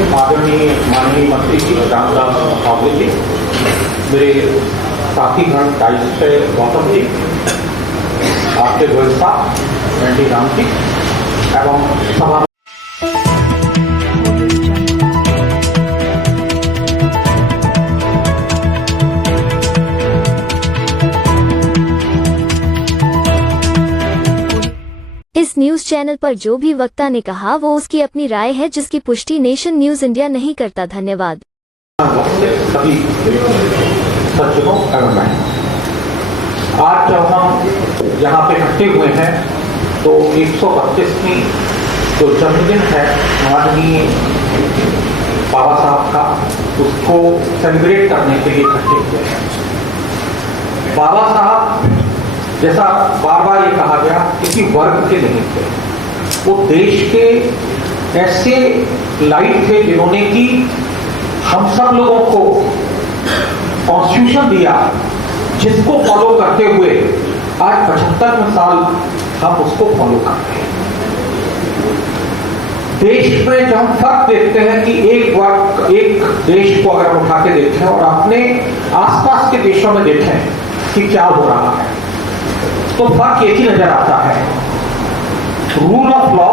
आदरणीय माननीय मंत्री जी रामदास अठावले जी, मेरे साथीगण डाइस गौतम जी, आपके गोयल साहब एन डी राम जी एवं सभा इस न्यूज चैनल पर जो भी वक्ता ने कहा वो उसकी अपनी राय है, जिसकी पुष्टि नेशन न्यूज इंडिया नहीं करता। धन्यवाद। सभी सज्जनों एवं आज जब हम यहाँ पे इकट्ठे हुए हैं तो 132वीं जो जन्मदिन है माननीय बाबा साहब का, उसको सेलिब्रेट करने के लिए इकट्ठे हुए हैं। बाबा साहब जैसा बार बार ये कहा गया, किसी वर्ग के नहीं थे, वो देश के ऐसे लाइट थे जिन्होंने कि हम सब लोगों को कॉन्स्टिट्यूशन दिया, जिसको फॉलो करते हुए आज 75 साल हम उसको फॉलो करते हैं। देश में जब हम फर्क देखते हैं कि एक वर्ग, एक देश को अगर हम उठा के देखें और अपने आसपास के देशों में देखें कि क्या हो रहा है, तो फर्क एक ही नजर आता है। Rule of law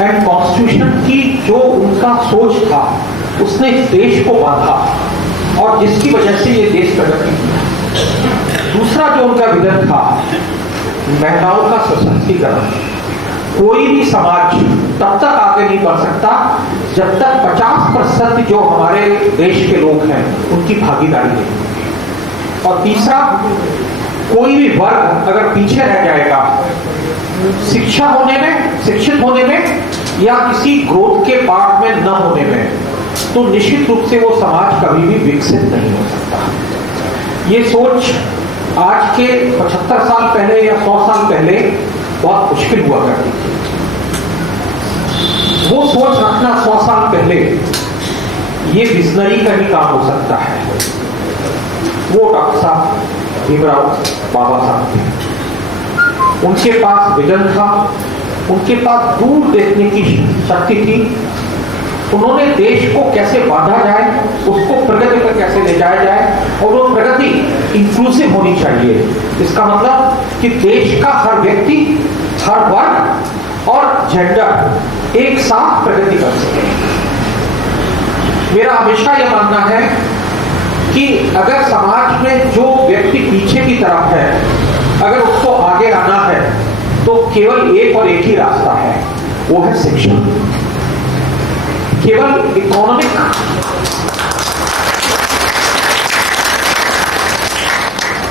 and constitution की जो उनका सोच था, उसने इस देश को बांधा और जिसकी वजह से ये देश प्रगति किया। दूसरा जो उनका विजन था, महिलाओं का सशक्तिकरण। कोई भी समाज तब तक आगे नहीं बढ़ सकता जब तक 50% जो हमारे देश के लोग हैं उनकी भागीदारी नहीं। और तीसरा, कोई भी वर्ग अगर पीछे रह जाएगा शिक्षा होने में, शिक्षित होने में या किसी ग्रोथ के पार्ट में न होने में, तो निश्चित रूप से वो समाज कभी भी विकसित नहीं हो सकता। ये सोच आज के 75 साल पहले या 100 साल पहले बहुत मुश्किल हुआ करती थी। वो सोच रखना 100 साल पहले ये विजनरी का ही काम हो सकता है। वो डॉक्टर साहब भीमराव बाबा साहब थे, उनके पास विजन था, उनके पास दूर देखने की शक्ति थी। उन्होंने देश को कैसे बांधा जाए, उसको प्रगति पर कैसे ले जाया जाए, और वो प्रगति इंक्लूसिव होनी चाहिए। इसका मतलब कि देश का हर व्यक्ति, हर वर्ग और जेंडर एक साथ प्रगति कर सके। मेरा हमेशा यह मानना है कि अगर समाज में जो व्यक्ति पीछे की तरफ है, अगर उसको आगे आना है तो केवल एक और एक ही रास्ता है, वो है शिक्षा। केवल इकोनॉमिक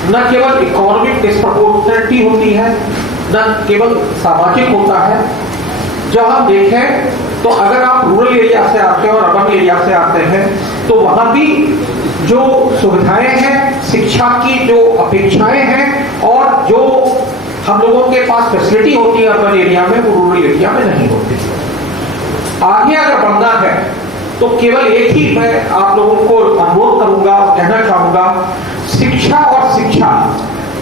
न केवल इकोनॉमिक डिस्प्रपोर्शनैलिटी होती है, न केवल सामाजिक होता है। जब हम देखें तो अगर आप रूरल एरिया से आते हैं और अर्बन एरिया से आते हैं तो वहां भी जो सुविधाएं हैं, शिक्षा की जो अपेक्षाएं हैं और जो हम लोगों के पास फैसिलिटी होती है अर्बन एरिया में, वो रूरल एरिया में नहीं होती। आगे अगर बढ़ना है तो केवल एक ही मैं आप लोगों को अनुरोध करूंगा और कहना चाहूंगा, शिक्षा और शिक्षा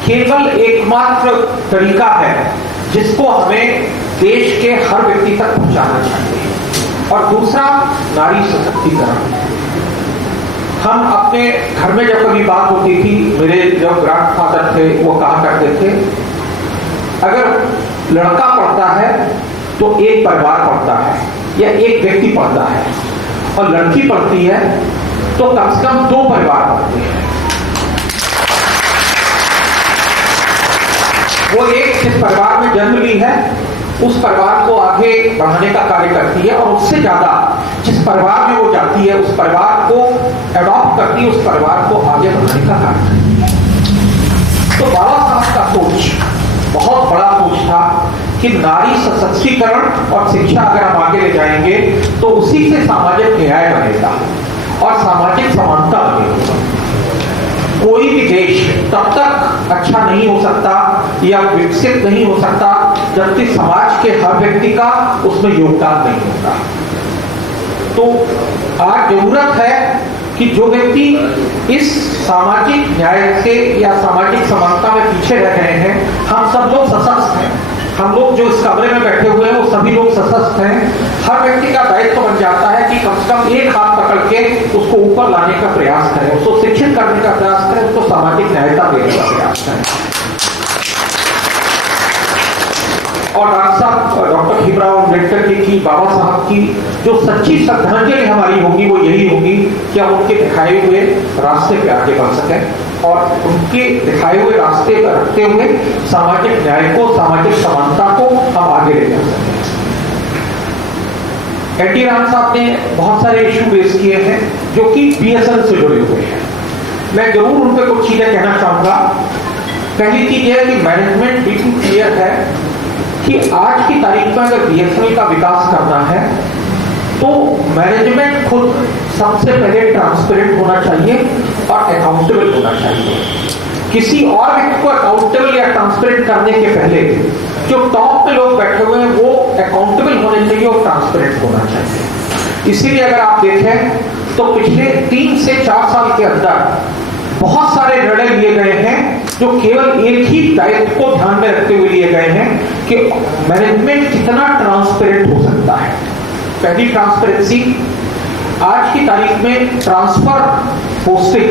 केवल एकमात्र तरीका है जिसको हमें देश के हर व्यक्ति तक पहुंचाना चाहिए। और दूसरा, नारी सशक्तिकरण। हम अपने घर में जब कभी बात होती थी, मेरे जो ग्रैंडफादर थे वो कहा करते थे, अगर लड़का पढ़ता है तो एक परिवार पढ़ता है या एक व्यक्ति पढ़ता है, और लड़की पढ़ती है तो कम से कम 2 परिवार पढ़ते हैं। वो एक जिस परिवार में जन्म ली है उस परिवार को आगे बढ़ाने का कार्य करती है, और उससे ज्यादा जिस परिवार में वो जाती है उस परिवार को एडॉप्ट करती है, उस परिवार को आगे बढ़ाने का कार्य करती है। तो बाबा साहब का सोच बहुत बड़ा सोच था कि नारी सशक्तिकरण और शिक्षा अगर हम आगे ले जाएंगे तो उसी से सामाजिक न्याय बनेगा और सामाजिक समानता बनेगी। कोई भी देश तब तक अच्छा नहीं हो सकता या विकसित नहीं हो सकता जब तक समाज के हर व्यक्ति का उसमें योगदान नहीं होता। तो आज जरूरत है कि जो व्यक्ति इस सामाजिक न्याय से या सामाजिक समानता में पीछे रह गए हैं, हम सब लोग सशक्त हैं। हम लोग जो इस कमरे में बैठे हुए हैं वो सभी लोग सशक्त हैं। हर व्यक्ति का दायित्व बन जाता है कम से कम एक हाथ पकड़ के उसको ऊपर लाने का प्रयास करें, उसको शिक्षित करने का प्रयास करें, उसको सामाजिक न्यायता देने का प्रयास करें। और डॉक्टर भीमराव अम्बेडकर जी की, बाबा साहब की जो सच्ची श्रद्धांजलि हमारी होगी वो यही होगी कि हम उनके दिखाए हुए रास्ते पे आगे बढ़ सकें और उनके दिखाए हुए रास्ते पर रखते हुए सामाजिक न्याय को, सामाजिक समानता को हम आगे ले जा सकें। एनटी राम साहब ने बहुत सारे इशू रेज किए हैं जो कि बीएसएनएल से जुड़े हुए हैं। मैं जरूर उन पर कुछ चीजें कहना चाहूंगा। पहली चीज यह कि मैनेजमेंट बिल्कुल क्लियर है कि आज की तारीख में अगर बीएसएनएल का विकास करना है तो मैनेजमेंट खुद सबसे पहले ट्रांसपेरेंट होना चाहिए और अकाउंटेबल होना चाहिए। किसी और व्यक्ति को अकाउंटेबल या ट्रांसपेरेंट करने के पहले जो टॉप पे लोग बैठे हुए हैं वो अकाउंटेबल होने चाहिए और ट्रांसपेरेंट होना चाहिए। इसीलिए अगर आप देखें तो पिछले 3 से 4 साल के अंदर बहुत सारे निर्णय लिए गए हैं जो केवल एक ही दायित्व को ध्यान में रखते हुए लिए गए हैं कि मैनेजमेंट कितना ट्रांसपेरेंट हो सकता है। पहली ट्रांसपेरेंसी, आज की तारीख में ट्रांसफर पोस्टिंग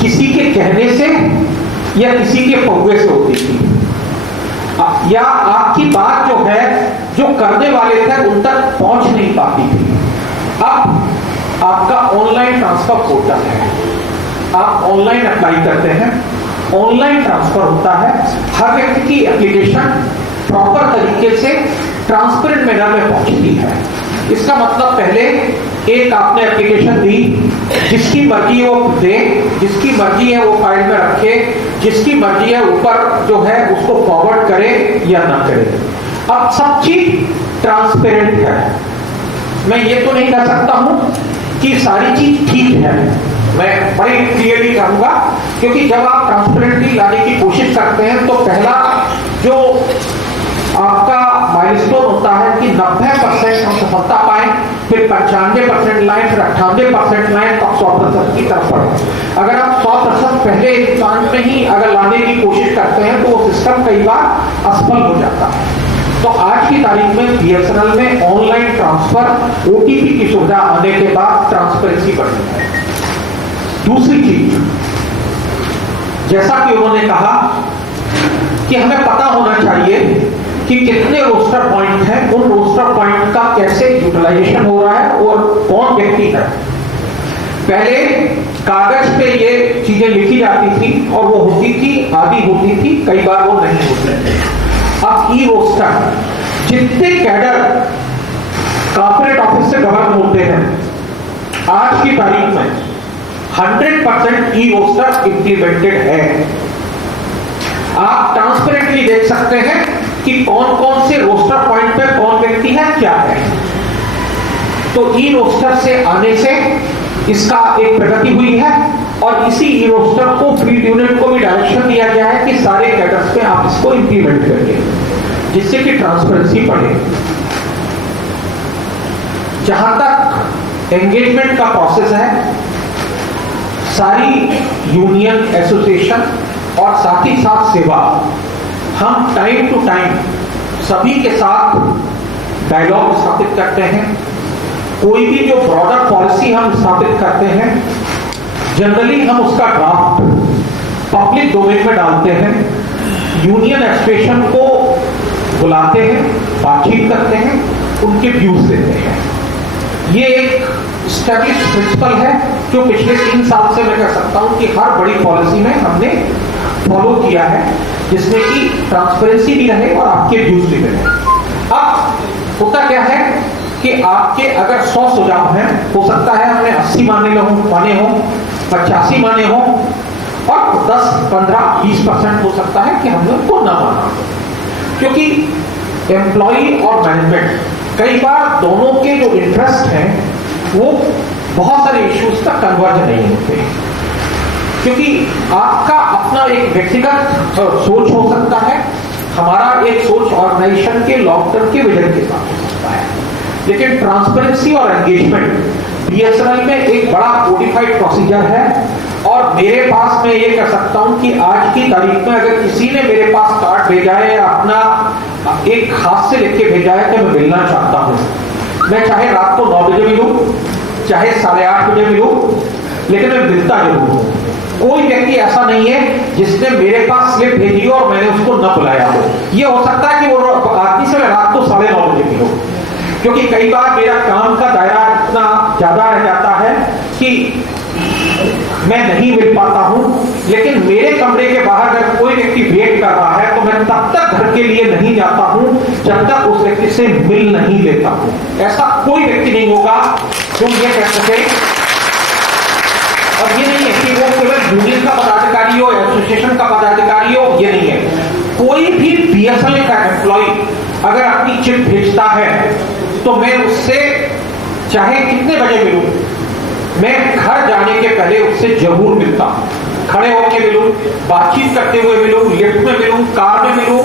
किसी के कहने से या किसी के पहुए से होती थी, या आपकी बात जो है जो करने वाले थे उन तक पहुंच नहीं पाती थी। अब आपका ऑनलाइन ट्रांसफर पोर्टल है, आप ऑनलाइन अप्लाई करते हैं, ऑनलाइन ट्रांसफर होता है, हर व्यक्ति की एप्लीकेशन प्रॉपर तरीके से ट्रांसपेरेंट मैनर में पहुंचती है। इसका मतलब पहले एक आपने एप्लीकेशन दी, जिसकी मर्जी है वो दे, जिसकी मर्जी है वो फाइल में रखे, जिसकी मर्जी है ऊपर जो है उसको फॉरवर्ड करे या ना करे। अब सब चीज ट्रांसपेरेंट है। मैं ये तो नहीं कह सकता हूं कि सारी चीज ठीक है, मैं बड़ी क्लियरली कहूंगा, क्योंकि जब आप ट्रांसपेरेंटली लाने की कोशिश करते हैं तो पहला जो आपका माइलस्टोन होता है कि 90% हम सफलता पाए, फिर 95% लाए, फिर 98% लाए, तो 100% की तरफ बढ़े। अगर आप 100% पहले इंसान में ही अगर लाने की कोशिश करते हैं तो वो सिस्टम कई बार असफल हो जाता है। तो आज की तारीख में बीएसएनएल में ऑनलाइन ट्रांसफर, ओटीपी की सुविधा आने के बाद ट्रांसपेरेंसी बढ़ी है। दूसरी चीज, जैसा कि उन्होंने कहा कि हमें पता होना चाहिए कि कितने रोस्टर पॉइंट हैं, उन रोस्टर पॉइंट का कैसे यूटिलाइजेशन हो रहा है और कौन व्यक्ति है। पहले कागज पे ये चीजें लिखी जाती थी और वो होती थी, आधी होती थी, कई बार वो नहीं होते थे। अब ई रोस्टर, जितने कैडर कॉर्पोरेट ऑफिस से गवर्न होते हैं, आज की तारीख में 100% ई रोस्टर इंप्लीमेंटेड है। आप ट्रांसपेरेंटली देख सकते हैं कि कौन कौन से रोस्टर पॉइंट पे कौन व्यक्ति है, क्या है। तो ई रोस्टर से आने से इसका एक प्रगति हुई है और इसी ई रोस्टर को फील्ड यूनिट को भी डायरेक्शन दिया गया है कि सारे कैडर्स पे आप इसको इंप्लीमेंट करिए, जिससे कि ट्रांसपेरेंसी बढ़े। जहां तक एंगेजमेंट का प्रोसेस है, सारी यूनियन, एसोसिएशन और साथ ही साथ सेवा, हम टाइम टू टाइम सभी के साथ डायलॉग स्थापित करते हैं। कोई भी जो ब्रॉडर पॉलिसी हम स्थापित करते हैं, जनरली हम उसका ड्राफ्ट पब्लिक डोमेन में डालते हैं, यूनियन एसोसिएशन को बुलाते हैं, बातचीत करते हैं, उनके व्यूज देते हैं। ये एक स्टैब्लिश प्रिंसिपल है जो पिछले 3 साल से मैं कह सकता हूं कि हर बड़ी पॉलिसी में हमने फॉलो किया है, जिसमें कि ट्रांसपेरेंसी भी रहे और आपके व्यूज भी रहे। अब होता क्या है कि आपके अगर 100 सुझाव हैं, हो सकता है हमने 80 माने हो, 85 माने हो और 10, 15, 20% हो सकता है कि हमने उनको ना माना, क्योंकि एम्प्लॉई और मैनेजमेंट कई बार दोनों के जो इंटरेस्ट हैं वो बहुत सारे इश्यूज तक कन्वर्ज नहीं होते, क्योंकि आपका अपना एक व्यक्तिगत सोच हो सकता है, हमारा एक सोच ऑर्गेनाइजेशन के लॉन्ग टर्म के विजन के साथ हो सकता है। लेकिन ट्रांसपेरेंसी और एंगेजमेंट बीएसएनएल में एक बड़ा कोडिफाइड प्रोसीजर है और मेरे पास मैं ये कह सकता हूं कि आज की तारीख में अगर किसी ने मेरे पास कार्ड भेजा है या अपना एक हाथ से लिख के भेजा है कि मैं मिलना चाहता हूं, मैं चाहे रात को 9 बजे मिलूं, चाहे 8:30 बजे मिलूं, लेकिन मैं मिलता जरूर हूं। कोई व्यक्ति ऐसा नहीं है जिसने मेरे पास स्लिप भेजी हो और मैंने उसको न बुलाया हो। ये हो सकता है कि वो आदमी से मैं रात को 9:30 बजे मिलूं, क्योंकि कई बार मेरा काम का दायरा इतना ज्यादा रह जाता है कि मैं नहीं मिल पाता हूं। लेकिन मेरे कमरे के बाहर अगर कोई व्यक्ति वेट कर रहा है तो मैं तब तक घर के लिए नहीं जाता हूं जब तक उस व्यक्ति से मिल नहीं लेता हूं। ऐसा कोई व्यक्ति नहीं होगा जो ये कह सके। और ये नहीं है कि वो केवल यूनियन का पदाधिकारी हो, एसोसिएशन का पदाधिकारी हो, ये नहीं है। कोई भी बीएसएनएल का एम्प्लॉय अगर अपनी चिट भेजता है तो मैं उससे चाहे कितने बजे मिलूं, मैं घर जाने के पहले उससे जरूर मिलता हूं। खड़े होकर मिलूं, बातचीत करते हुए मिलूं, लिफ्ट में मिलूं, कार में मिलूं,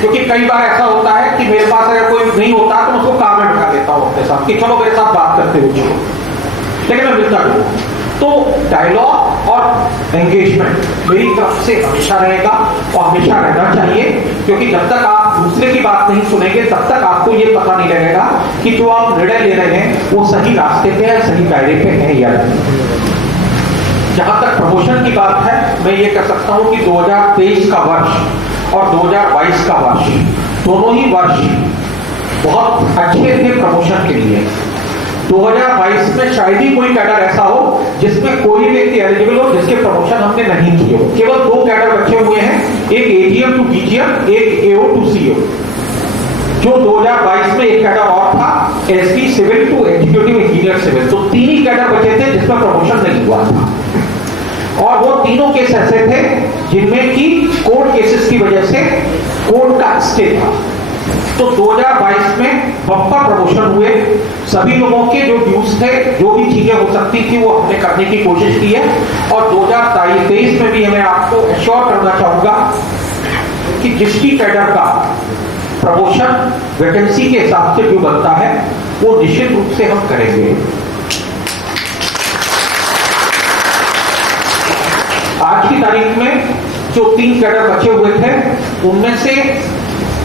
क्योंकि कई बार ऐसा होता है कि मेरे पास अगर कोई नहीं होता तो मैं उसको कार में बिठा देता हूं अपने साथ कि चलो मेरे साथ बात करते हुए चलो, लेकिन मैं मिलता हूं। तो डायलॉग और एंगेजमेंट मेरी तरफ से हमेशा रहेगा और हमेशा रहना चाहिए, क्योंकि जब तक आप दूसरे की बात नहीं सुनेंगे तब तक आपको ये पता नहीं लगेगा कि जो आप निर्णय ले रहे हैं वो सही रास्ते पे है, सही दायरे पे है या नहीं। जहां तक प्रमोशन की बात है, मैं ये कह सकता हूं कि 2023 का वर्ष और 2022 का वर्ष, दोनों ही वर्ष बहुत अच्छे थे प्रमोशन के लिए। 2022 में शायद ही कोई कैडर ऐसा हो जिसमें कोई व्यक्ति एलिजिबल हो जिसके प्रमोशन हमने नहीं किए हो। केवल 2 कैडर बचे हुए हैं, एक एजीएम टू डीजीएम, एक एओ टू सीओ। जो 2022 में एक कैडर और था, SD civil to executive engineer civil. तो 3 ही कैडर बचे थे जिसमें प्रमोशन नहीं हुआ था, और वो तीनों केस ऐसे थे जिनमें की कोर्ट केसेस की वजह से कोर्ट का स्टे था। तो 2022 में बम्पर प्रमोशन हुए। सभी लोगों के जो ड्यूज थे, जो भी चीजें हो सकती थी, वो हमने करने की कोशिश की है। और 2023 में भी हमें आपको एश्योर करना चाहूंगा कि जिसकी कैडर का प्रमोशन वैकेंसी के हिसाब से जो बनता है वो निश्चित रूप से हम करेंगे। आज की तारीख में जो 3 कैडर बचे हुए थे उनमें से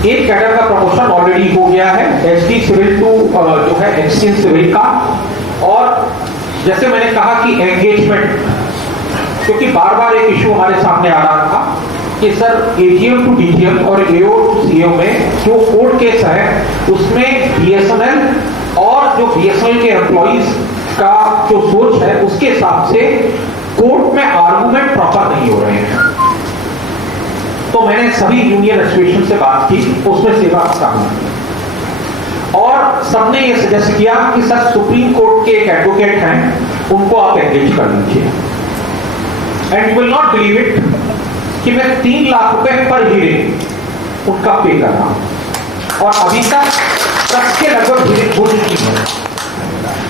एक कैडर का प्रमोशन ऑलरेडी हो गया है, एसडी सिविल टू जो है एक्सचेंज सिविल का। और जैसे मैंने कहा कि एंगेजमेंट, क्योंकि बार बार एक इशू हमारे सामने आ रहा था कि सर एजीएम टू डीजीएम और एओ टू सीओ में जो कोर्ट केस है उसमें बीएसएनएल और जो बीएसएनएल के एम्प्लॉइज का जो सोच है उसके हिसाब से कोर्ट में आर्गुमेंट प्रॉपर नहीं हो रहे हैं। तो मैंने सभी यूनियन एसोसिएशन से बात की, उसमें सेवा शामिल, और सबने ये सजेस्ट किया कि सर सुप्रीम कोर्ट के एक एडवोकेट हैं, उनको आप एंगेज कर लीजिए। And you will not believe it कि मैं 3 लाख रुपए पर हियरिंग उनका पे कर रहा हूं, और अभी तक सबके लगभग हियरिंग हो चुकी है।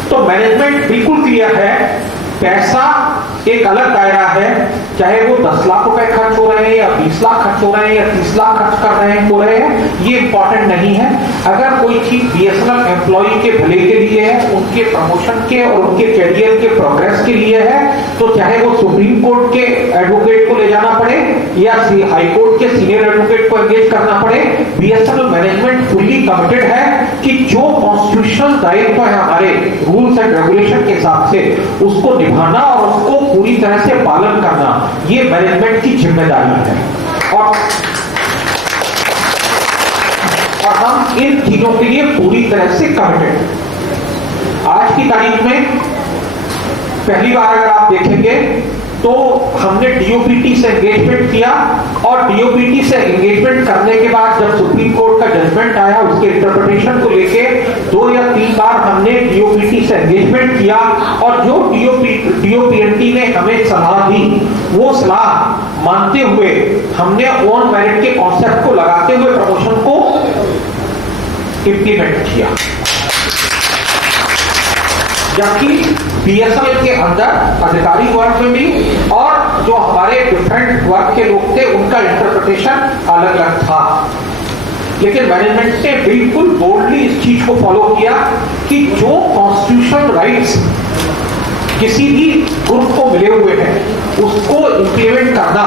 तो मैनेजमेंट बिल्कुल क्लियर है, पैसा एक अलग दायरा है, चाहे वो 10 लाख रुपए खर्च हो रहे हैं या 20 लाख खर्च हो रहे हैं या 30 लाख खर्च कर रहे हैं, हो रहे हैं, ये इंपॉर्टेंट नहीं है। अगर कोई चीज बीएसएनएल एम्प्लॉय के भले के लिए है, उनके प्रमोशन के और उनके कैरियर के प्रोग्रेस के लिए है, तो चाहे वो सुप्रीम कोर्ट के एडवोकेट को ले जाना पड़े या हाई कोर्ट के सीनियर एडवोकेट को एंगेज करना पड़े, बीएसएनएल मैनेजमेंट फुल्ली कमिटेड है कि जो कॉन्स्टिट्यूशनल दायित्व है हमारे रूल्स एंड रेगुलेशन के हिसाब से उसको निभाना और उसको पूरी तरह से पालन करना, ये मैनेजमेंट की जिम्मेदारी है। और हम इन चीजों के लिए पूरी तरह से कमिटेड। आज की तारीख में पहली बार अगर आप देखेंगे तो हमने डीओपीटी से एंगेजमेंट किया, और डीओपीटी से एंगेजमेंट करने के बाद जब सुप्रीम कोर्ट का जजमेंट आया उसके इंटरप्रिटेशन को लेके 2 या 3 बार हमने डीओपीटी से एंगेजमेंट किया, और जो डीओपीएनटी ने हमें सलाह दी वो सलाह मानते हुए हमने ऑन मेरिट के कॉन्सेप्ट को लगाते हुए प्रमोशन को इम्प्लीमेंट किया। जबकि बीएसएनएल के अंदर अधिकारी वर्ग में भी और जो हमारे डिफरेंट वर्ग के लोग थे उनका इंटरप्रिटेशन अलग अलग था, लेकिन मैनेजमेंट ने बिल्कुल बोल्डली इस चीज को फॉलो किया कि जो कॉन्स्टिट्यूशनल राइट्स किसी भी ग्रुप को मिले हुए हैं उसको इंप्लीमेंट करना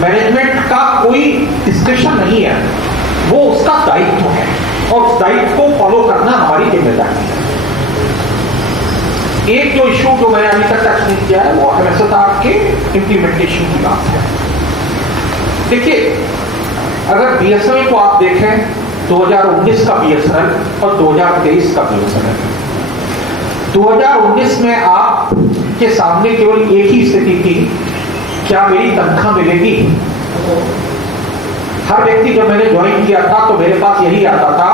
मैनेजमेंट का कोई डिस्कशन नहीं है, वो उसका दायित्व है। और उस दायित्व को फॉलो करना हमारी जिम्मेदारी है। एक जो इशू जो मैंने अभी तक टच नहीं किया है वो MSSR के इंप्लीमेंटेशन की बात है। देखिए, अगर BSNL को आप देखें 2019 का BSNL और 2023 का BSNL, 2019 में आप के सामने केवल एक ही स्थिति थी, क्या मेरी तनख्वाह मिलेगी? हर व्यक्ति जब मैंने ज्वाइन किया था तो मेरे पास यही आता था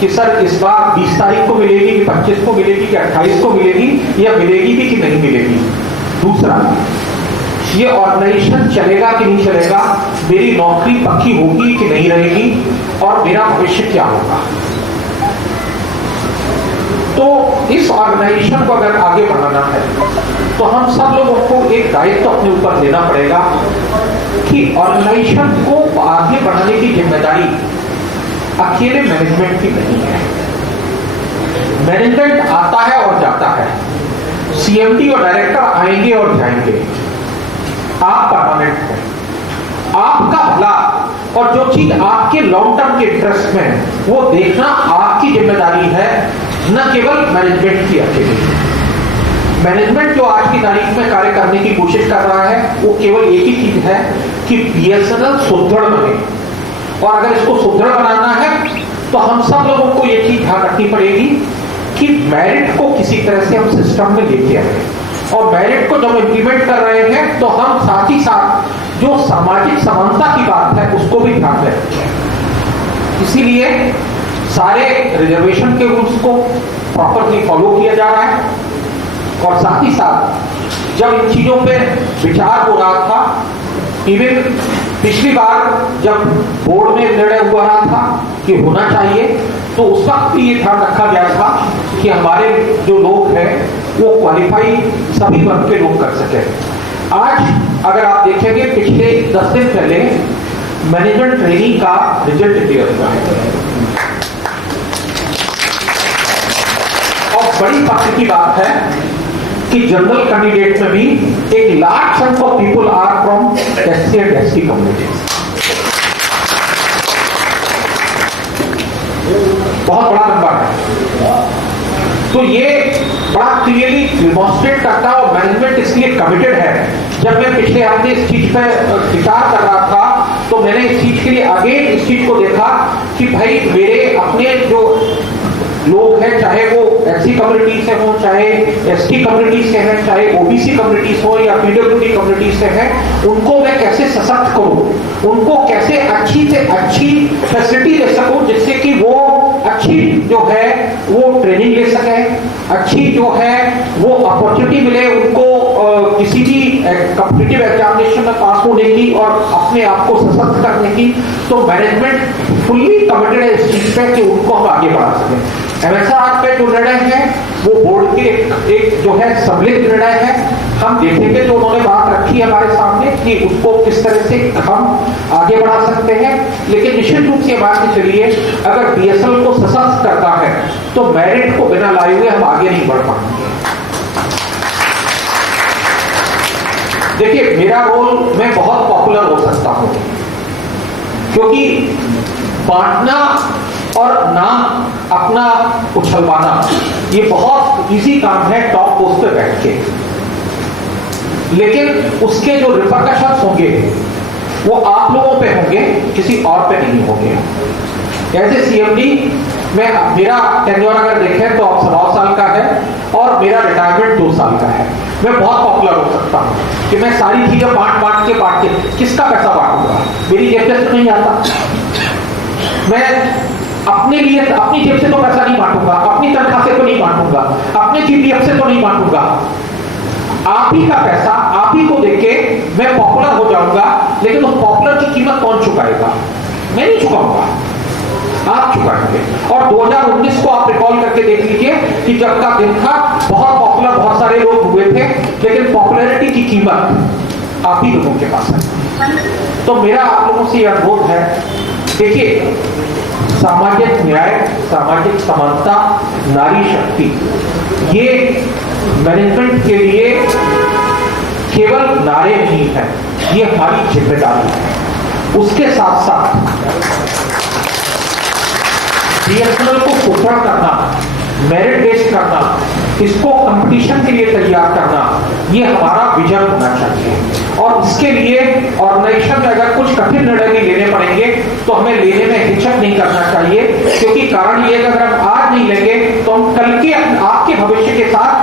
कि सर इस बार 20 तारीख को मिलेगी कि 25 को मिलेगी कि 28 को मिलेगी, या मिलेगी भी कि नहीं मिलेगी। दूसरा, ये ऑर्गेनाइजेशन चलेगा कि नहीं चलेगा, मेरी नौकरी पक्की होगी कि नहीं रहेगी, और मेरा भविष्य क्या होगा। तो इस ऑर्गेनाइजेशन को अगर आगे बढ़ाना है तो हम सब लोगों को एक दायित्व अपने ऊपर लेना पड़ेगा कि ऑर्गेनाइजेशन को आगे बढ़ाने की जिम्मेदारी अकेले मैनेजमेंट की नहीं है। मैनेजमेंट आता है और जाता है, CMD और डायरेक्टर आएंगे और जाएंगे, आप परमानेंट हैं। आपका भला और जो चीज आपके लॉन्ग टर्म के इंटरेस्ट में है वो देखना आपकी जिम्मेदारी है, न केवल मैनेजमेंट की अकेली। मैनेजमेंट जो आज की तारीख में कार्य करने की कोशिश कर रहा है वो केवल एक ही चीज है कि BSNL सुदृढ़ बने, और अगर इसको सुदृढ़ बनाना है तो हम सब लोगों को ये चीज ध्यान रखनी पड़ेगी कि मेरिट को किसी तरह से हम सिस्टम में लेके आए, और मेरिट को जब इंप्लीमेंट कर रहे हैं तो हम साथ ही साथ जो सामाजिक समानता की बात है उसको भी ध्यान में रखें। इसीलिए सारे रिजर्वेशन के रूल्स को प्रॉपरली फॉलो किया जा रहा है, और साथ ही साथ जब इन चीजों पे विचार हो रहा था, इवन पिछली बार जब बोर्ड में निर्णय हुआ रहा था कि होना चाहिए, तो उस वक्त भी ये ध्यान रखा गया था कि हमारे जो लोग हैं वो क्वालिफाई सभी वर्ग के लोग कर सके। आज अगर आप देखेंगे पिछले 10 दिन पहले मैनेजमेंट ट्रेनिंग का रिजल्ट क्लियर हुआ है, और बड़ी बात की बात है कि जनरल कैंडिडेट में भी एक large chunk of people are from SC and ST communities. बहुत बड़ा नंबर है। तो ये बड़ा क्लियरली डिमॉन्स्ट्रेट करता है, और मैनेजमेंट इसलिए कमिटेड है। जब मैं पिछले हफ्ते इस चीज पर विचार कर रहा था तो मैंने इस चीज के लिए आगे इस चीज को देखा कि भाई मेरे अपने जो लोग हैं, चाहे वो SC कम्युनिटी से हो, चाहे ST कम्युनिटी से हैं, चाहे OBC कम्युनिटीज हो या PWD कम्युनिटी से हैं, उनको मैं कैसे सशक्त करूं, उनको कैसे अच्छी से अच्छी फैसिलिटी दे सकूं जिससे कि वो अच्छी जो है वो ट्रेनिंग ले सके, अच्छी जो है वो अपॉर्चुनिटी मिले उनको किसी भी कॉम्पिटिटिव एग्जामिनेशन में पास होने की और अपने आप को सशक्त करने की। तो मैनेजमेंट फुल्ली कमिटेड है इस चीज पे कि उनको हम आगे बढ़ा सकें। MSR पे जो निर्णय है वो बोर्ड के एक जो है सम्मिलित निर्णय है। हम देखेंगे जो उन्होंने बात रखी है हमारे सामने कि उसको किस तरह से हम आगे बढ़ा सकते हैं, लेकिन निश्चित रूप से बात चलिए अगर BSNL को सशक्त करता है तो मेरिट को बिना लाए हुए हम आगे नहीं बढ़ पाएंगे। देखिए, मेरा रोल मैं बहुत पॉपुलर हो सकता हूं क्योंकि बांटना और नाम अपना उछलवाना ये बहुत इजी काम है टॉप पोस्ट पे बैठ के, लेकिन उसके जो रिपरकशंस होंगे वो आप लोगों पे होंगे, किसी और पे नहीं होंगे। ऐसे CMD में मेरा टेन्योर अगर देखें तो अब 9 साल का है और मेरा रिटायरमेंट 2 साल का है। मैं बहुत पॉपुलर हो सकता हूं कि मैं सारी चीजें बांट के किसका पैसा बांटूंगा, मेरी जेब से तो नहीं आता। मैं अपने लिए अपनी जेब से तो पैसा नहीं बांटूंगा, अपनी तनख्वाह से तो नहीं बांटूंगा, अपने GPF से तो नहीं बांटूंगा। आप ही का पैसा आप ही को देके मैं पॉपुलर हो जाऊंगा, लेकिन उस पॉपुलर की कीमत कौन चुकाएगा? मैं नहीं चुकाऊंगा, आप चुकाएंगे। और 2019 को आप रिकॉल करके देख लीजिए कि जब का दिन था बहुत पॉपुलर बहुत सारे लोग हुए थे, लेकिन पॉपुलैरिटी की कीमत आप ही लोगों के पास है। तो मेरा आप लोगों से यह अनुरोध है, देखिए सामाजिक न्याय, सामाजिक समानता, नारी शक्ति, ये मैनेजमेंट के लिए केवल नारे नहीं है, ये हमारी जिम्मेदारी है। उसके साथ साथ बीएसएनएल को सुदृढ़ करना, मेरिट बेस्ड करना, इसको कंपटीशन के लिए तैयार करना, ये हमारा विजन होना चाहिए। और इसके लिए ऑर्गेनाइजेशन में अगर कुछ कठिन निर्णय भी लेने पड़ेंगे तो हमें लेने में हिचक नहीं करना चाहिए, क्योंकि कारण ये अगर हम आज नहीं लेंगे तो हम कल के आपके भविष्य के साथ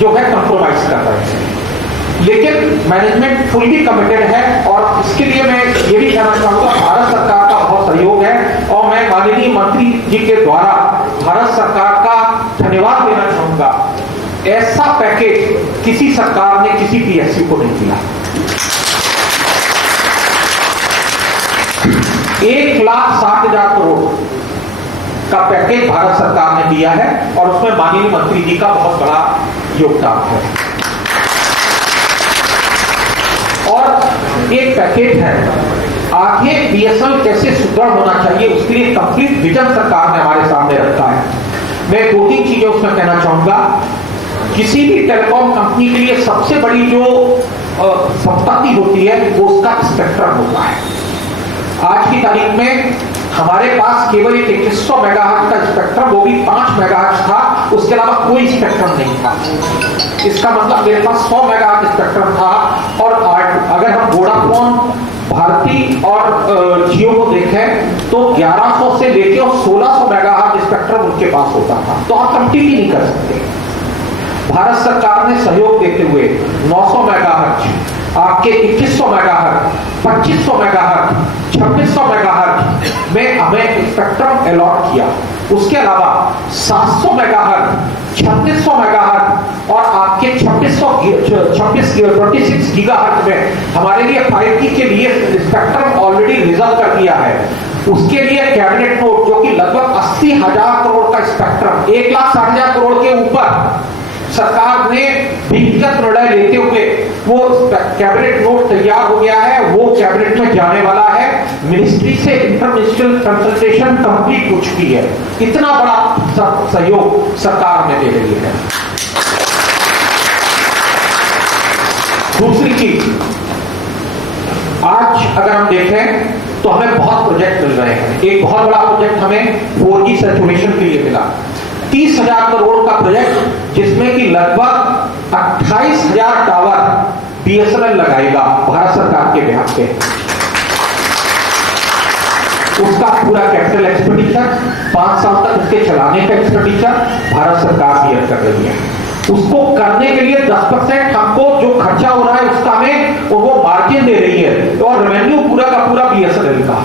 जो है कंप्रोमाइज कर रहे हैं। लेकिन मैनेजमेंट फुल्ली कमिटेड है और इसके लिए मैं ये भी कहना चाहूंगा भारत सरकार का बहुत सहयोग है और मैं माननीय मंत्री जी के द्वारा भारत सरकार का धन्यवाद देना चाहूंगा। ऐसा पैकेज किसी सरकार ने किसी पीएसयू को नहीं दिया। 1,60,000 करोड़ का पैकेज भारत सरकार ने दिया है और उसमें माननीय मंत्री जी का बहुत बड़ा योगदान है। और एक पैकेज है, आगे बीएसएनएल कैसे सुदृढ़ होना चाहिए उसके लिए कंप्लीट विजन सरकार ने हमारे सामने रखा है। मैं 2-3 चीजें उसमें कहना चाहूंगा। किसी भी टेलीकॉम कंपनी के लिए सबसे बड़ी जो संपत्ति होती है वो उसका स्पेक्ट्रम होता है। आज की तारीख में हमारे पास केवल एक 2100 मेगाहर्ट्ज का स्पेक्ट्रम, वो भी 5 मेगाहर्ट्ज था, उसके अलावा कोई स्पेक्ट्रम नहीं था। इसका मतलब मेरे पास 100 मेगाहर्ट्ज स्पेक्ट्रम था और अगर हम वोडाफोन, भारती और जियो को देखें तो 1100 से लेकर 1600 मेगाहर्ट्ज स्पेक्ट्रम उनके पास होता था, तो आप कंपीट ही नहीं कर सकते। भारत सरकार ने सहयोग देते हुए 900 मेगाहर्ट्ज, आपके 2100 मेगाहर्ट्ज, 2500 मेगाहर्ट्ज, 2600 मेगाहर्ट्ज में हमें स्पेक्ट्रम अलॉट किया। उसके अलावा 700 मेगाहर्ट्ज, 3600 मेगाहर्ट्ज और आपके 26 गीगाहर्ट्ज में हमारे लिए 5G के लिए स्पेक्ट्रम ऑलरेडी रिजर्व कर दिया है। उसके लिए कैबिनेट नोट जो कि लगभग 80,000 करोड़ का स्पेक्ट्रम, 1,60,000 करोड़ के ऊपर सरकार ने व्यक्तिगत निर्णय लेते हुए वो कैबिनेट नोट तैयार हो गया है, वो कैबिनेट में जाने वाला है। मिनिस्ट्री से इंटर मिनिस्ट्रियल कंसल्टेशन कंप्लीट हो चुकी है। इतना बड़ा सहयोग सरकार ने दे रही है। दूसरी चीज, आज अगर हम देखें तो हमें बहुत प्रोजेक्ट मिल रहे हैं। एक बहुत बड़ा प्रोजेक्ट हमें 4G सैचुरेशन के लिए मिला, 30,000 करोड़ का प्रोजेक्ट, जिसमें कि लगभग 28,000 टावर बीएसएनएल लगाएगा भारत सरकार के ब्याज पे। उसका पूरा कैपिटल एक्सपेंडिचर 5 साल तक उसके चलाने का एक्सपेंडिचर भारत सरकार बियर कर रही है। उसको करने के लिए 10% हमको जो खर्चा हो रहा है उसका में वो मार्जिन दे रही है और रेवेन्यू पूरा का पूरा बीएसएनएल का।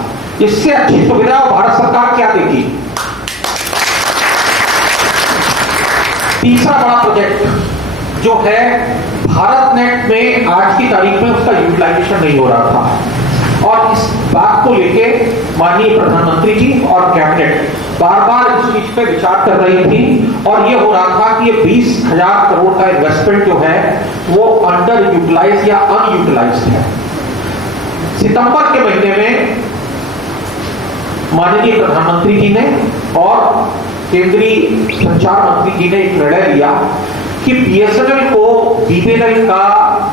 इससे अच्छी सुविधा भारत सरकार क्या देगी? तीसरा बड़ा प्रोजेक्ट जो है भारत नेट में आज की तारीख में उसका यूटिलाइजेशन नहीं हो रहा था और इस बात को लेके माननीय प्रधानमंत्री जी और कैबिनेट बार बार इस चीज पे विचार कर रही थी और ये हो रहा था कि ये 20,000 करोड़ का इन्वेस्टमेंट जो है वो अंडर यूटिलाइज या अनयूटिलाइज है। सितंबर के महीने में माननीय प्रधानमंत्री जी ने और केंद्रीय संचार मंत्री जी ने एक निर्णय लिया कि बीएसएनएल को बीबीएनएल का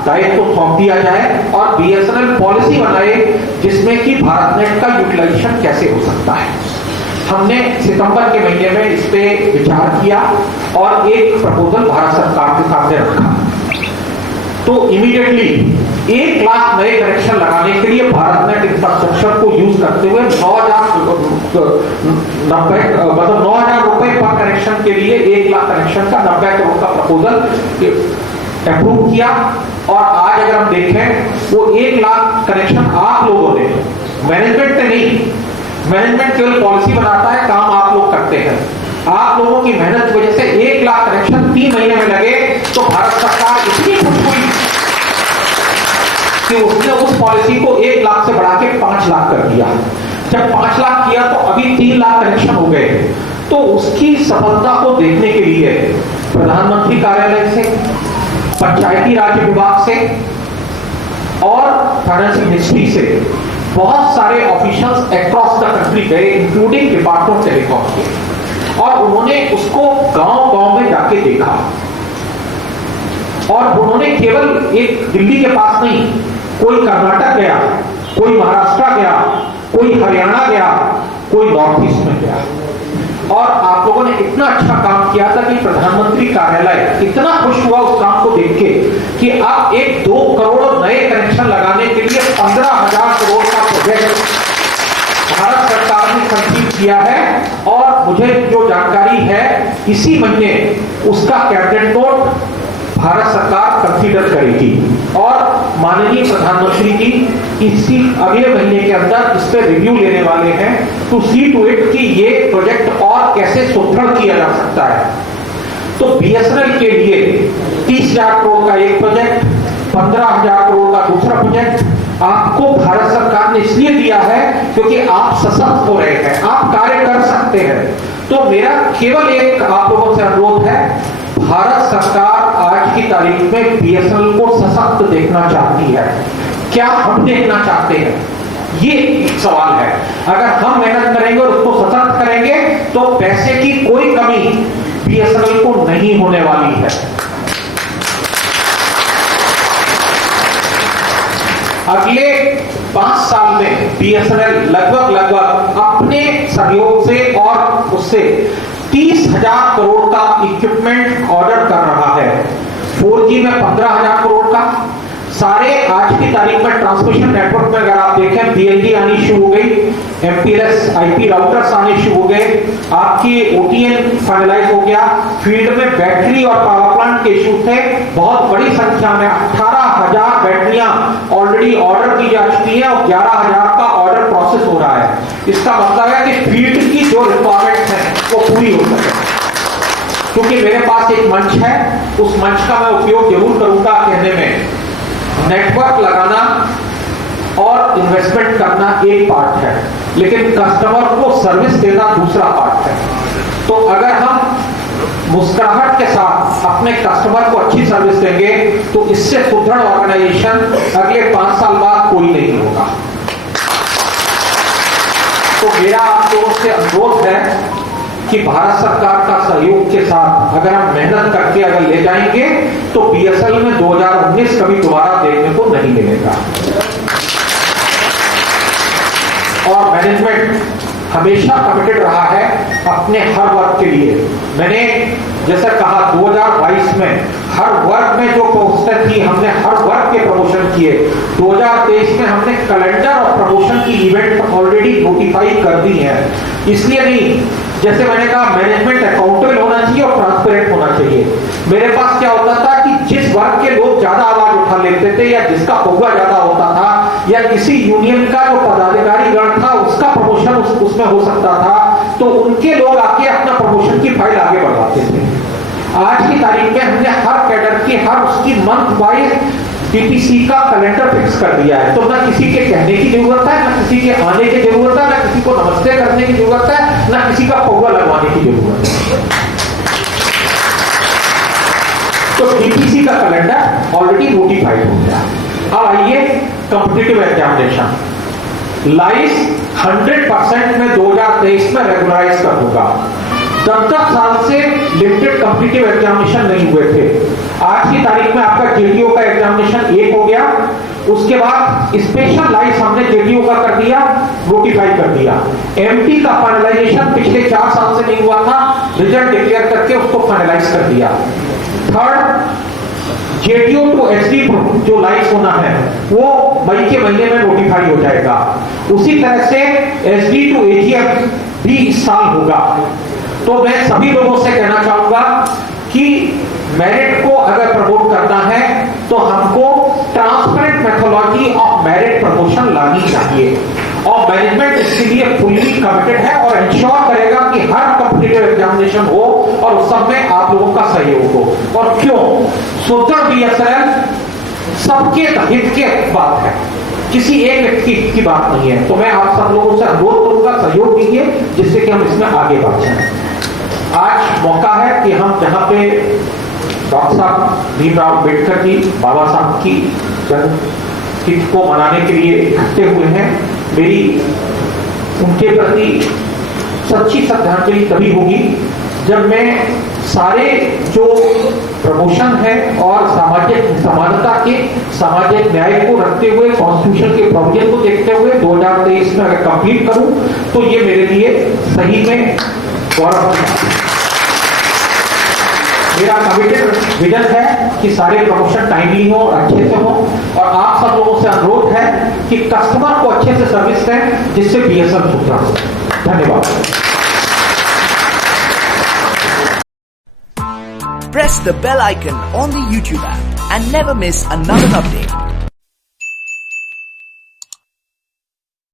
दायित्व सौंप दिया जाए और बीएसएनएल पॉलिसी बनाए जिसमें कि भारत नेट का यूटिलाइजेशन कैसे हो सकता है। हमने सितंबर के महीने में इस पे विचार किया और एक प्रपोजल भारत सरकार के सामने रखा। तो इमीडिएटली 1 लाख नए कनेक्शन लगाने के लिए भारत नेट इंफ्रास्ट्रक्चर को यूज करते हुए 9,000 रुपए पर कनेक्शन के लिए 1 लाख कनेक्शन का 90 करोड़ का प्रपोजल अप्रूव किया। और आज अगर हम देखें वो 1 लाख कनेक्शन आप लोगों ने, मैनेजमेंट ने नहीं, मैनेजमेंट केवल पॉलिसी बनाता है, काम आप लोग करते हैं। आप लोगों की मेहनत की वजह से 1 लाख कनेक्शन 3 महीने में लगे। तो भारत सरकार इतनी खुश हुई कि उसने उस पॉलिसी को 1 लाख से बढ़ा के 5 लाख कर दिया। जब 5 लाख किया तो अभी 3 लाख कनेक्शन हो गए। तो उसकी सफलता को देखने के लिए प्रधानमंत्री कार्यालय से, पंचायती राज विभाग से और फाइनेंशियल मिनिस्ट्री से बहुत सारे ऑफिशियल्स अक्रॉस द कंट्री गए, इंक्लूडिंग डिपार्टमेंट टेलीकॉम के, और उन्होंने उसको गांव-गांव में जाके देखा। और उन्होंने केवल एक दिल्ली के पास नहीं, कोई कर्नाटक गया, कोई महाराष्ट्र गया, कोई हरियाणा गया, कोई नॉर्थ ईस्ट में गया। और आप लोगों ने इतना अच्छा काम किया था कि प्रधानमंत्री कार्यालय इतना खुश हुआ उस काम को देख के कि आप 1-2 करोड़ नए कनेक्शन लगाने के लिए 15,000 करोड़ का प्रोजेक्ट भारत सरकार ने कंसीव किया है। और मुझे जो जानकारी है इसी महीने उसका कैबिनेट नोट भारत सरकार कंसीडर करेगी और माननीय प्रधानमंत्री जी इसी अगले महीने के अंदर इस पर रिव्यू लेने वाले हैं टू सी टू इट कि ये प्रोजेक्ट और कैसे सुदृढ़ किया जा सकता है। तो बीएसएनएल के लिए 30,000 करोड़ का एक प्रोजेक्ट, 15,000 करोड़ का दूसरा प्रोजेक्ट आपको भारत सरकार ने इसलिए दिया है क्योंकि आप सशक्त हो रहे हैं, आप कार्य कर सकते हैं। तो मेरा केवल एक आप लोगों से अनुरोध है, भारत सरकार आज की तारीख में बीएसएनएल को सशक्त देखना चाहती है। क्या हम देखना चाहते हैं? ये एक सवाल है। अगर हम मेहनत करेंगे और उसको सशक्त करेंगे तो पैसे की कोई कमी बीएसएनएल को नहीं होने वाली है। अगले 5 साल में बीएसएनएल लगभग अपने सहयोग से और उससे 30,000 करोड़ का इक्विपमेंट ऑर्डर कर रहा है। 4G में 15,000 करोड़ का, सारे आज की तारीख में ट्रांसमिशन नेटवर्क में अगर आप देखें BLE आनी शुरू हो गई, MPLS IP राउटर्स आने शुरू हो गए, आपकी OTN फाइनलाइज हो गया, फील्ड में बैटरी और पावर प्लांट के इशू थे, बहुत बड़ी संख्या में 18,000 बैटरियां ऑलरेडी ऑर्डर की जा चुकी है और 11,000 का ऑर्डर प्रोसेस हो रहा है। इसका मतलब है कि फील्ड की जो रिक्वायरमेंट है वो पूरी हो सके। क्योंकि मेरे पास एक मंच है, उस मंच का मैं उपयोग जरूर करूंगा कहने में नेटवर्क लगाना और इन्वेस्टमेंट करना एक पार्ट है, लेकिन कस्टमर को सर्विस देना दूसरा पार्ट है। तो अगर हम मुस्कुराहट के साथ अपने कस्टमर को अच्छी सर्विस देंगे तो इससे सुदृढ़ ऑर्गेनाइजेशन अगले 5 साल बाद कोई नहीं होगा। तो मेरा आप लोगों से अनुरोध है कि भारत सरकार का सहयोग के साथ अगर हम मेहनत करके अगर ले जाएंगे तो बीएसएनएल में 2019 कभी दोबारा देखने को नहीं मिलेगा। और मैनेजमेंट हमेशा कमिटेड रहा है अपने हर वर्ग के लिए। मैंने जैसा कहा 2022 में हर वर्ग में जो पोस्टें थी हमने हर वर्ग के प्रमोशन किए। 2023 में हमने कैलेंडर और प्रमोशन की इवेंट ऑलरेडी नोटिफाई कर दी है। इसलिए नहीं, जैसे मैंने कहा मैनेजमेंट अकाउंटेबल होना चाहिए और ट्रांसपेरेंट होना चाहिए। मेरे पास क्या होता था कि जिस वर्ग के लोग ज्यादा आवाज उठा लेते थे या जिसका पौवा ज्यादा होता था या किसी यूनियन का जो पदाधिकारी गण था उसका प्रमोशन उसमें हो सकता था, तो उनके लोग आके अपना प्रमोशन की फाइल आगे बढ़ाते थे। आज की तारीख में हमने हर कैडर की हर उसकी मंथ वाइज टीपीसी का कैलेंडर फिक्स कर दिया है। तो ना किसी के कहने की जरूरत है, ना किसी के आने की जरूरत है, ना किसी को नमस्ते करने की जरूरत है, ना किसी का पौवा लगवाने की जरूरत है। तो टीपीसी का कैलेंडर ऑलरेडी नोटिफाइड हो गया। अब आइए कॉम्पिटिटिव एग्जामिनेशन लाइस 100% में 2023 में रेगुलराइज कर दूंगा। 10 साल से लिमिटेड कॉम्पिटिटिव एग्जामिनेशन नहीं हुए थे। आज की तारीख में आपका जेडीओ का एग्जामिनेशन 1 हो गया, उसके बाद स्पेशल लाइस हमने जेडीओ का कर दिया, नोटिफाई कर दिया। एमटी का फाइनलाइजेशन पिछले 4 साल से नहीं हुआ था, रिजल्ट डिक्लेयर करके उसको फाइनलाइज कर दिया। थर्ड, जेडीओ टू एसडी जो लाइस होना है वो मई के महीने में नोटिफाई हो जाएगा। उसी तरह से एसडी टू एजीएफ भी इस साल होगा। तो मैं सभी लोगों से कहना चाहूंगा कि मेरिट को अगर प्रमोट करना है तो हमको transparent methodology of merit promotion लानी चाहिए और मैनेजमेंट इसके लिए फुल्ली कमिटेड है और इंश्योर करेगा कि हर कॉम्पिटिटिव एग्जामिनेशन हो और उस सब में आप लोगों का सहयोग हो। और क्यों? सुदृढ़ बीएसएनएल सबके हित के बात है, किसी एक व्यक्ति की बात नहीं है। तो मैं आप सब लोगों से अनुरोध करूंगा सहयोग दीजिए जिससे कि हम इसमें आगे बढ़ जाएं। आज मौका है कि हम जहां पे डॉक्टर साहब भीमराव अम्बेडकर जी बाबा साहब की जन्मतिथि को मनाने के लिए इकट्ठे हुए हैं, मेरी उनके प्रति सच्ची श्रद्धांजलि तभी होगी जब मैं सारे जो प्रमोशन है और सामाजिक समानता के सामाजिक न्याय को रखते हुए कॉन्स्टिट्यूशन के प्रोविजन को देखते हुए 2023 में अगर कंप्लीट करूं तो ये मेरे लिए सही में गौरव की बात है। मेरा कमिटेड विजन है कि सारे प्रमोशन टाइमली हो और अच्छे से हो, और आप सब लोगों से अनुरोध है कि कस्टमर को अच्छे से सर्विस दें जिससे बीएसएनएल सुधरा हो। धन्यवाद। Press the bell icon on the YouTube app and never miss another update.